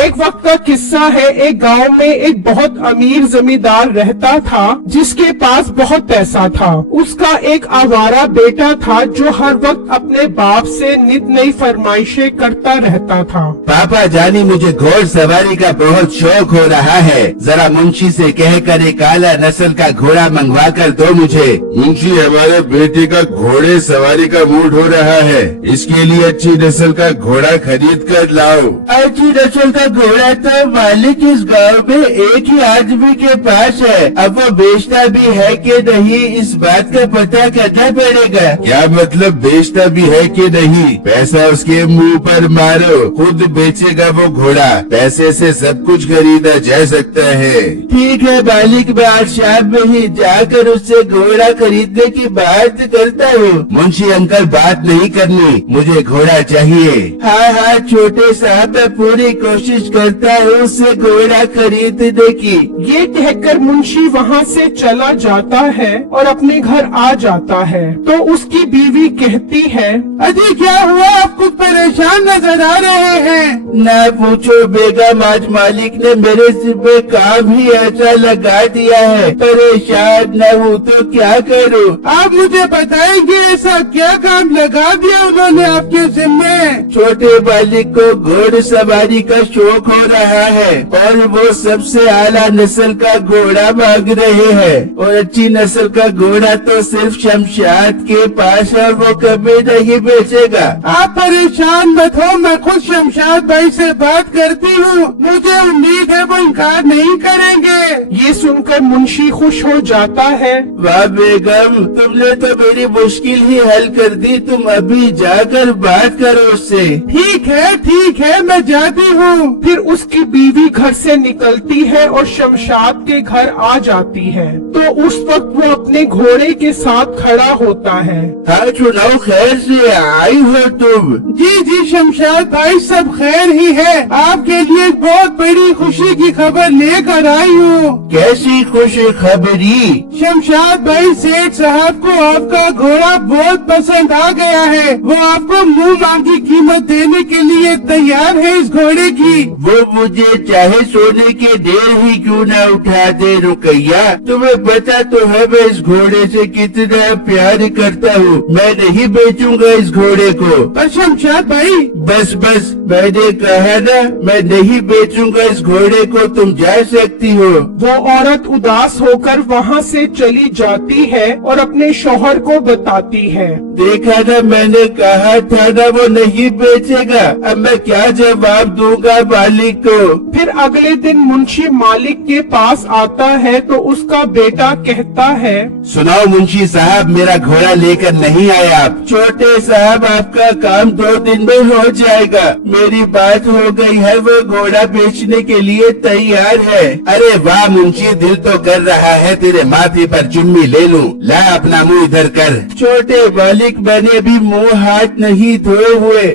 ایک وقت کا قصہ ہے، ایک گاؤں میں ایک بہت امیر زمیندار رہتا تھا جس کے پاس بہت پیسہ تھا۔ اس کا ایک آوارہ بیٹا تھا جو ہر وقت اپنے باپ سے نت نئی فرمائشیں کرتا رہتا تھا۔ پاپا جانی مجھے گھوڑ سواری کا بہت شوق ہو رہا ہے، ذرا منشی سے کہہ کر ایک اعلیٰ نسل کا گھوڑا منگوا کر دو مجھے۔ منشی ہمارے بیٹے کا گھوڑے سواری کا موڈ ہو رہا ہے، اس کے لیے اچھی نسل کا گھوڑا خرید کر لاؤ۔ اچھی نسل کا گھوڑا تو مالک اس گاؤں میں ایک ہی آدمی کے پاس ہے، اب وہ بیچتا بھی ہے کہ نہیں اس بات کا پتہ کرنا پڑے گا۔ کیا مطلب بیچتا بھی ہے کہ نہیں؟ پیسہ اس کے منہ پر مارو، خود بیچے گا وہ گھوڑا، پیسے سے سب کچھ خریدا جا سکتا ہے۔ ٹھیک ہے مالک، میں آج شام میں ہی جا کر اس سے گھوڑا خریدنے کی بات کرتا ہوں۔ منشی انکل بات نہیں کرنی، مجھے گھوڑا چاہیے۔ ہاں چھوٹے صاحب، میں پوری کوشش کرتا ہوں اس سے گھوڑا خریدنے کی۔ یہ کہہ کر منشی وہاں سے چلا جاتا ہے اور اپنے گھر آ جاتا ہے تو اس کی بیوی کہتی ہے، اجی کیا ہوا؟ آپ کچھ پریشان نظر آ رہے ہیں۔ نہ پوچھو بیگم، آج مالک نے میرے سر پہ کام ہی ایسا لگا دیا ہے، پریشان نہ ہوں تو کیا کروں؟ آپ مجھے بتائیں گے ایسا کیا کام لگا دیا انہوں نے آپ کے ذمے؟ چھوٹے مالک کو گھوڑ سواری کا شوق ہو رہا ہے اور وہ سب سے اعلیٰ نسل کا گھوڑا مانگ رہے ہیں، اور اچھی نسل کا گھوڑا تو صرف شمشاد کے پاس ہے اور وہ کبھی نہیں بیچے گا۔ آپ پریشان مت ہو، میں خود شمشاد بھائی سے بات کرتی ہوں، مجھے امید ہے وہ انکار نہیں کریں گے۔ یہ سن کر منشی خوش ہو جاتا ہے۔ واہ بیگم، تم نے تو میری مشکل ہی حل کر دی، تم ابھی جا کر بات کرو اس سے۔ ٹھیک ہے میں جاتی ہوں۔ پھر اس کی بیوی گھر سے نکلتی ہے اور شمشاد کے گھر آ جاتی ہے تو اس وقت وہ اپنے گھوڑے کے ساتھ کھڑا ہوتا ہے۔ ہاں سناؤ، خیر سے آئی ہو تم؟ جی شمشاد بھائی، سب خیر ہی ہے، آپ کے لیے بہت بڑی خوشی کی خبر لے کر آئی ہوں۔ کیسی خوشی خبری؟ شمشاد بھائی، سیٹھ صاحب کو آپ کا گھوڑا بہت پسند آ گیا ہے، وہ آپ کو منہ مانگی قیمت دینے کے لیے تیار ہے اس گھوڑے کی۔ وہ مجھے چاہے سونے کے ڈھیر ہی کیوں نہ اٹھا دے رقیہ، تمہیں پتا تو ہے میں اس گھوڑے سے کتنا پیار کرتا ہوں، میں نہیں بیچوں گا اس گھوڑے کو۔ پر شمشاد بھائی، بس میں نے کہا نا، میں نہیں بیچوں گا اس گھوڑے کو، تم جا سکتی ہو۔ وہ عورت اداس ہو کر وہاں سے چلی جاتی ہے اور اپنے شوہر کو بتاتی ہے۔ دیکھا نا، میں نے کہا تھا نا وہ نہیں بیچے گا، اب میں کیا جواب دوں گا مالک کو؟ پھر اگلے دن منشی مالک کے پاس آتا ہے تو اس کا بیٹا کہتا ہے، سناؤ منشی صاحب، میرا گھوڑا لے کر نہیں آئے آپ؟ چھوٹے صاحب، آپ کا کام 2 دن میں ہو جائے گا، میری بات ہو گئی ہے، وہ گھوڑا بیچنے کے لیے تیار ہے۔ ارے واہ منشی، دل تو کر رہا ہے تیرے ماتھے پر چمی لے لوں، لا اپنا منہ ادھر کر۔ چھوٹے مالک، میں نے ابھی منہ ہاتھ نہیں دھوئے ہوئے۔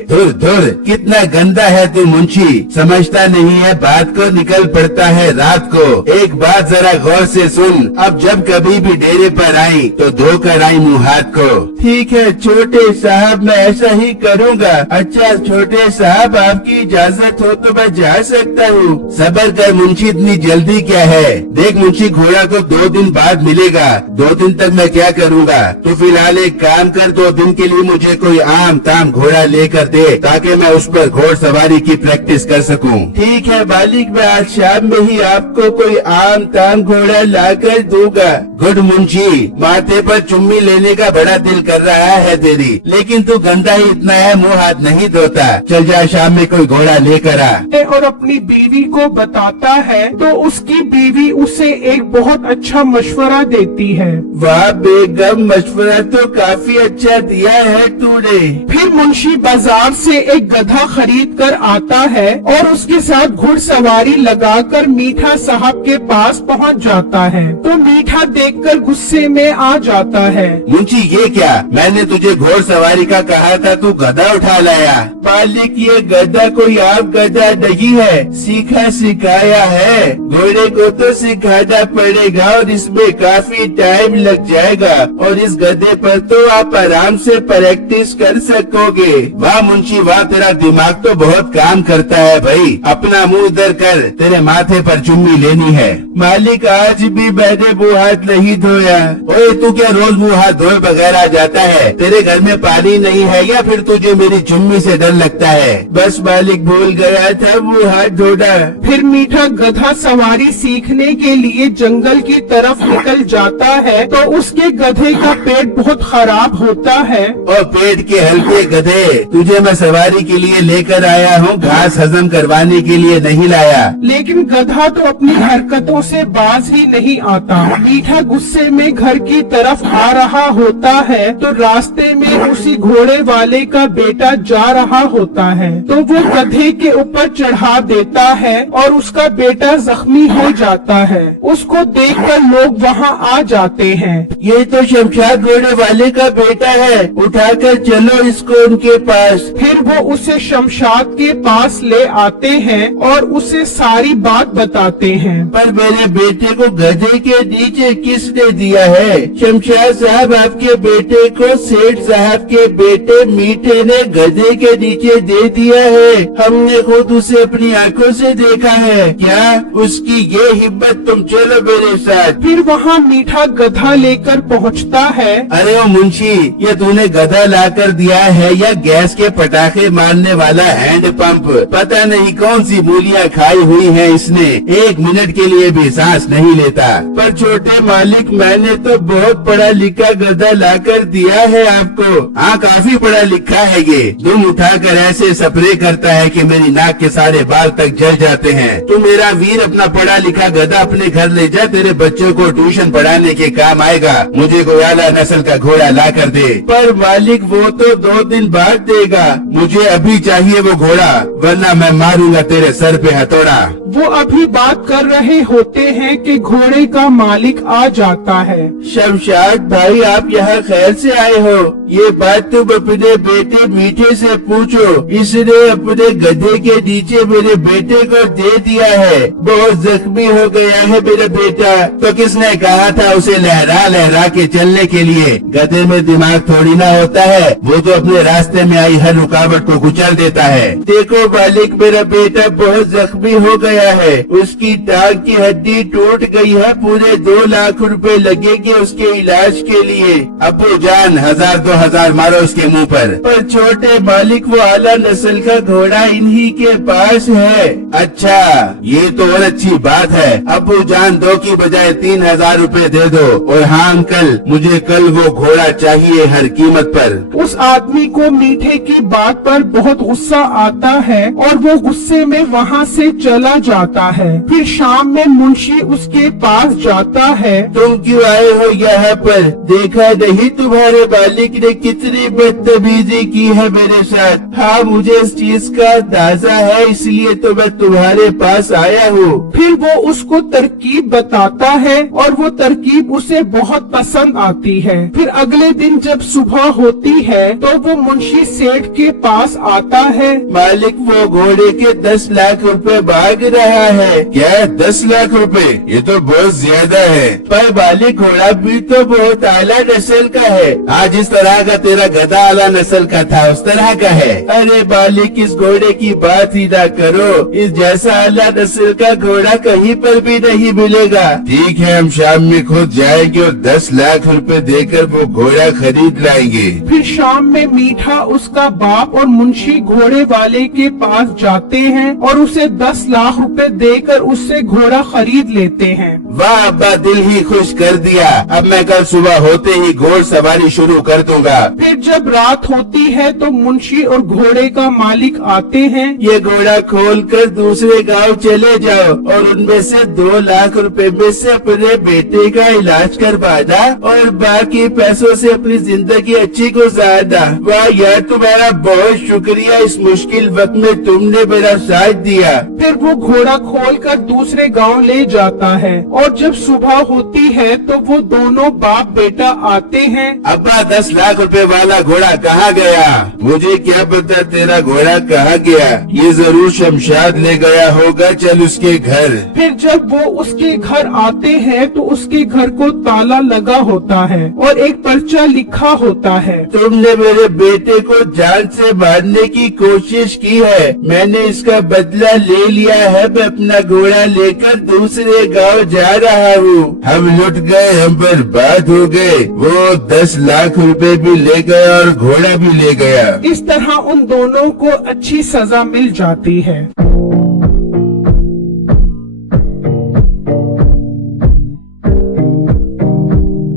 دھر کتنا گندا ہے تو منشی، سمجھتا نہیں ہے بات کو، نکل پڑتا ہے رات کو۔ ایک بات ذرا غور سے سن، اب جب کبھی بھی ڈیرے پر آئی تو دھو کر آئی منہ ہاتھ کو۔ ٹھیک ہے چھوٹے صاحب، میں ایسا ہی کروں گا۔ اچھا چھوٹے صاحب، آپ کی اجازت ہو تو میں جا سکتا ہوں؟ صبر کر منشی، اتنی جلدی کیا ہے؟ دیکھ منشی، گھوڑا کو 2 دن بعد ملے گا، 2 دن تک میں کیا کروں گا؟ تو فی الحال ایک کام کر، 2 دن کے لیے مجھے کوئی عام تام گھوڑا لے کر دے تاکہ میں اس پر گھوڑ سواری کی پریکٹس کر سکوں۔ ٹھیک ہے مالک، میں آج شام میں ہی آپ کو کوئی عام تام گھوڑا لا کر دوں گا۔ گڈ منشی، ماتھے پر چمی لینے کا بڑا دل کر رہا ہے تیری، لیکن تو گندا ہی اتنا ہے، منہ ہاتھ نہیں دھوتا۔ چل جا، شام میں کوئی گھوڑا لے کر آ۔ اور اپنی بیوی کو بتاتا ہے تو اس کی بیوی اسے ایک بہت اچھا مشورہ دیتی ہے۔ واہ بیگم، مشورہ تو کافی اچھا دیا ہے تو نے۔ پھر منشی بازار سے ایک گدھا خرید کر آتا ہے اور اس کے ساتھ گھڑ سواری لگا کر میٹھا صاحب کے پاس پہنچ جاتا ہے تو میٹھا دیکھ کر غصے میں آ جاتا ہے۔ منشی یہ کیا؟ میں نے تجھے گھوڑ سواری کا کہا تھا، تو گدھا اٹھا घोड़ा लाया। मालिक, ये गधा कोई आम गधा नहीं है, सीखा सिखाया है। घोड़े को तो सिखाना पड़ेगा और इसमें काफी टाइम लग जाएगा, और इस गधे पर तो आप आराम से प्रैक्टिस कर सकोगे। वाह मुंशी वाह, तेरा दिमाग तो बहुत काम करता है भाई। अपना मुंह इधर कर, तेरे माथे पर चुम्मी लेनी है। मालिक, आज भी मैंने मुँह हाथ नहीं धोया। ओए तू क्या रोज मुँह हाथ धोए बगैर आ जाता है? तेरे घर में पानी नहीं है या फिर तुझे मेरी चुम्मी से डर लगता है? बस मालिक, भूल गया था मुँह हाथ धोना। फिर मीठा गधा सवारी सीखने के लिए जंगल की तरफ निकल जाता है तो उसके गधे का पेट बहुत खराब होता है। और पेट के हल्के गधे, तुझे मैं सवारी के लिए लेकर आया हूँ, घास हजम करवाने के लिए नहीं लाया। लेकिन गधा तो अपनी हरकतों से बाज ही नहीं आता। मीठा गुस्से में घर की तरफ आ रहा होता है तो रास्ते में उसी घोड़े वाले का बेटा जा रहा होता है तो वो गधे के ऊपर चढ़ा देता है और उसका बेटा जख्मी हो जाता है। उसको देखकर लोग वहाँ आ जाते हैं। ये तो शमशाद घोड़े वाले का बेटा है, उठाकर चलो इसको उनके पास। फिर वो उसे शमशाद के पास ले आते हैं और उसे सारी बात बताते हैं। पर मेरे बेटे को गधे के नीचे किसने दिया है? शमशाद साहब, आपके बेटे को सेठ साहब के बेटे मीठे ने गधे के नीचे दे दिया है। हमने खुद उसे अपनी आंखों से देखा है। क्या उसकी ये हिम्मत? तुम चलो मेरे साथ। फिर वहाँ मीठा गधा लेकर पहुँचता है। अरे ओ मुंशी, ये तूने गधा लाकर दिया है या गैस के पटाखे मारने वाला हैंड पंप? पता नहीं कौन सी मूलियाँ खाई हुई है इसने, एक मिनट के लिए भी सांस नहीं लेता। पर छोटे मालिक, मैंने तो बहुत पढ़ा लिखा गधा लाकर दिया है आपको। हाँ, काफी पढ़ा लिखा है ये। तुम उठाकर ऐसे स्प्रे करता है कि मेरी नाक के सारे बाल तक जल जाते हैं। तू मेरा वीर अपना पढ़ा लिखा गधा अपने घर ले जा, तेरे बच्चों को ट्यूशन पढ़ाने के काम आएगा। मुझे कोई आला नस्ल का घोड़ा ला कर दे। पर मालिक, वो तो 2 दिन बाद देगा। मुझे अभी चाहिए वो घोड़ा, वरना मैं मारूंगा तेरे सर पे हथौड़ा। वो अभी बात कर रहे होते हैं कि घोड़े का मालिक आ जाता है। शमशाद भाई, आप यहाँ खैर से आए हो? ये बात तुम अपने बेटे मीठे से पूछो। इसने अपने गधे के नीचे मेरे बेटे को दे दिया है। बहुत जख्मी हो गया है मेरा बेटा। तो किसने कहा था उसे लहरा लहरा के चलने के लिए? गधे में दिमाग थोड़ी ना होता है, वो तो अपने रास्ते में आई हर रुकावट को कुचल देता है। देखो मालिक, मेरा बेटा बहुत जख्मी हो गया है। उसकी टांग की हड्डी टूट गई है। पूरे 2 लाख रुपए लगेंगे उसके इलाज के लिए। अब्बू जान, 1000-2000 मारो उसके मुंह पर। छोटे मालिक, वो आला नस्ल का घोड़ा इन्हीं के पास है। अच्छा, ये तो और अच्छी बात है। अब्बू जान, 2 की बजाय 3000 रुपए दे दो। और हाँ अंकल, मुझे कल वो घोड़ा चाहिए हर कीमत पर। उस आदमी को मीठे की बात पर बहुत गुस्सा आता है और वो गुस्से में वहाँ से चला जाता है। फिर शाम में मुंशी उसके पास जाता है। तुम क्यों आए हो यहाँ पर? देखा नहीं तुम्हारे मालिक ने कितनी बदतमीजी की है मेरे साथ? हाँ, मुझे इस चीज का अंदाजा है, इसलिए तो मैं तुम्हारे पास आया हूँ। फिर वो उसको तरकीब बताता है और वो तरकीब उसे बहुत पसंद आती है। फिर अगले दिन जब सुबह होती है तो वो मुंशी सेठ के पास आता है। मालिक, वो घोड़े के 10 लाख रुपए मांग रहा है। क्या 10 लाख रुपए? ये तो बहुत ज्यादा है। पर मालिक, घोड़ा भी तो बहुत आला नस्ल का है। आज इस तरह का तेरा गधा आला नस्ल का था, उस तरह का है। अरे मालिक, इस घोड़े की बात ही ना करो। इस जैसा आला नस्ल का घोड़ा कहीं पर भी नहीं मिलेगा। ठीक है, हम शाम में खुद जाएंगे और 10 लाख रुपए देकर वो घोड़ा खरीद लाएंगे। फिर शाम में मीठा, उसका बाप और मुंशी घोड़े वाले के पास जाते हैं और उसे 10 लाख रुपए देकर उससे घोड़ा खरीद लेते हैं। वाह अब्बा, दिल ही खुश कर दिया। अब मैं कल सुबह होते ही घोड़ सवारी शुरू कर दूंगा। फिर जब रात होती है तो मुंशी और घोड़े का मालिक आते हैं। ये घोड़ा खोलकर दूसरे गांव चले जाओ और उनमें से 2 लाख रुपए में से अपने बेटे का इलाज करवाना और बाकी पैसों से अपनी जिंदगी अच्छी गुजारना। वाह यार, तुम्हारा बहुत शुक्रिया, इस मुश्किल वक्त में तुमने मेरा साथ दिया। फिर वो घोड़ा खोलकर दूसरे गांव ले जाता है और जब सुबह होती है तो वो दोनों बाप बेटा आते हैं। अब्बा, 10 लाख लाख रुपए वाला घोड़ा कहाँ गया? मुझे क्या पता तेरा घोड़ा कहाँ गया, ये जरूर शमशाद ले गया होगा, चल उसके घर। फिर जब वो उसके घर आते हैं तो उसके घर को ताला लगा होता है और एक पर्चा लिखा होता है, तुमने मेरे बेटे को जान से मारने की कोशिश की है, मैंने इसका बदला ले लिया है, मैं अपना घोड़ा लेकर दूसरे गांव जा रहा हूँ। हम लुट गए, हम बर्बाद हो गए, वो 10 लाख रुपए भी ले गया और घोड़ा भी ले गया। इस तरह उन दोनों को अच्छी सजा मिल जाती है।